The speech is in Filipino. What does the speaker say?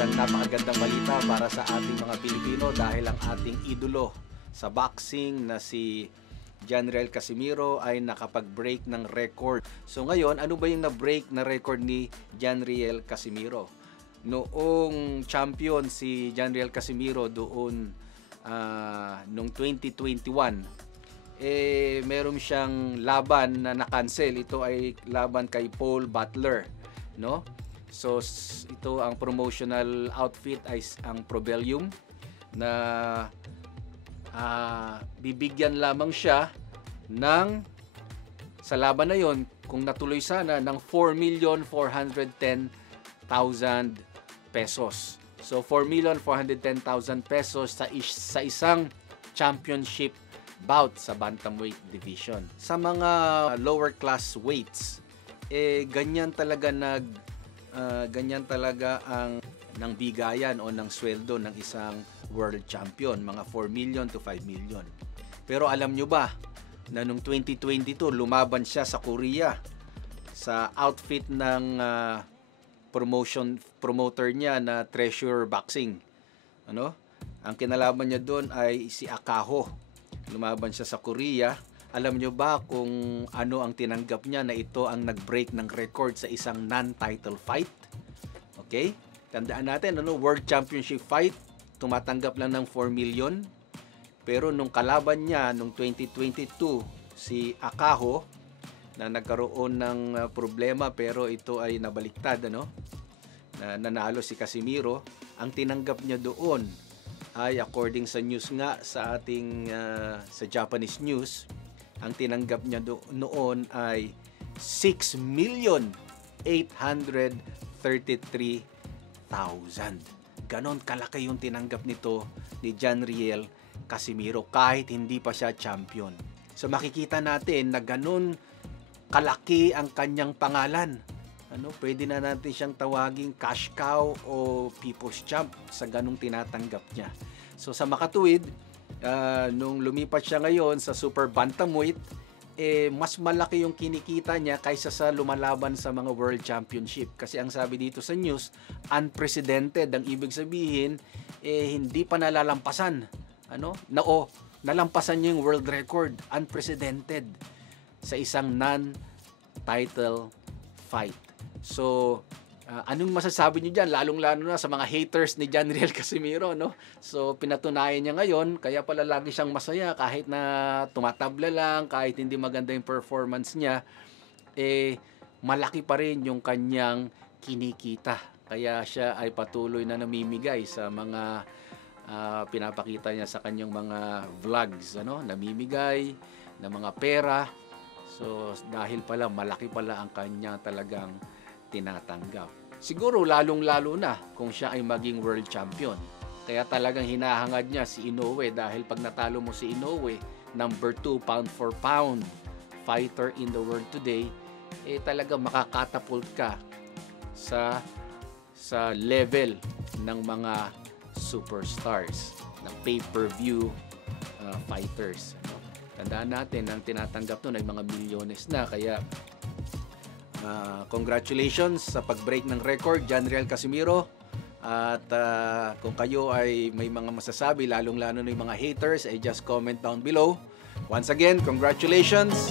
isang napakagandang balita para sa ating mga Pilipino dahil ang ating idolo sa boxing na si Janriel Casimiro ay nakapag-break ng record. So ngayon, ano ba yung na-break na record ni Janriel Casimiro? Noong champion si Janriel Casimiro doon noong 2021, meron siyang laban na na-cancel. Ito ay laban kay Paul Butler, no? So ito ang promotional outfit ay ang Probelium na bibigyan lamang siya ng sa laban na yon kung natuloy sana ng 4,410,000 pesos. So 4,410,000 pesos sa isang championship bout sa bantamweight division. Sa mga lower class weights, ganyan talaga ang ng bigayan o ng sweldo ng isang world champion, mga 4 million to 5 million. Pero alam nyo ba na noong 2022 lumaban siya sa Korea sa outfit ng promoter niya na Treasure Boxing. Ano? Ang kinalaban niya doon ay si Akaho. Lumaban siya sa Korea. Alam nyo ba kung ano ang tinanggap niya na ito ang nag-break ng record sa isang non-title fight? Okay? Tandaan natin, World Championship fight, tumatanggap lang ng 4 million. Pero nung kalaban niya, nung 2022, si Akaho, na nagkaroon ng problema pero ito ay nabaliktad, na nanalo si Casimiro, ang tinanggap niya doon ay according sa news nga sa ating sa Japanese news, ang tinanggap niya noon ay 6,833,000. Ganon kalaki yung tinanggap nito ni Janriel Casimiro kahit hindi pa siya champion. So makikita natin na ganon kalaki ang kanyang pangalan. Pwede na natin siyang tawaging cash cow o people's champ sa ganong tinatanggap niya. So sa makatuwid, nung lumipat siya ngayon sa super bantamweight, mas malaki yung kinikita niya kaysa sa lumalaban sa mga world championship. Kasi ang sabi dito sa news, unprecedented. Ang ibig sabihin, hindi pa nalalampasan. Nalampasan niya yung world record, unprecedented, sa isang non-title fight. So, anong masasabi niyo dyan? Lalong-lalo na sa mga haters ni Janriel Casimiro, So, pinatunayan niya ngayon, kaya pala lagi siyang masaya kahit na tumatabla lang, kahit hindi maganda yung performance niya, malaki pa rin yung kanyang kinikita. Kaya siya ay patuloy na namimigay sa mga pinapakita niya sa kanyang mga vlogs, namimigay ng mga pera. So, dahil pala malaki pala ang kanya talagang tinatanggap. Siguro lalong-lalo na kung siya ay maging world champion. Kaya talagang hinahangad niya si Inoue dahil pag natalo mo si Inoue, number 2 pound for pound fighter in the world today, talaga makakatapult ka sa level ng mga superstars, ng pay-per-view fighters. Tandaan natin, ang tinatanggap nun ay mga milyones na. Kaya, congratulations sa pag-break ng record, Janriel Casimiro. At kung kayo ay may mga masasabi, lalong-lalo na yung mga haters, just comment down below. Once again, congratulations!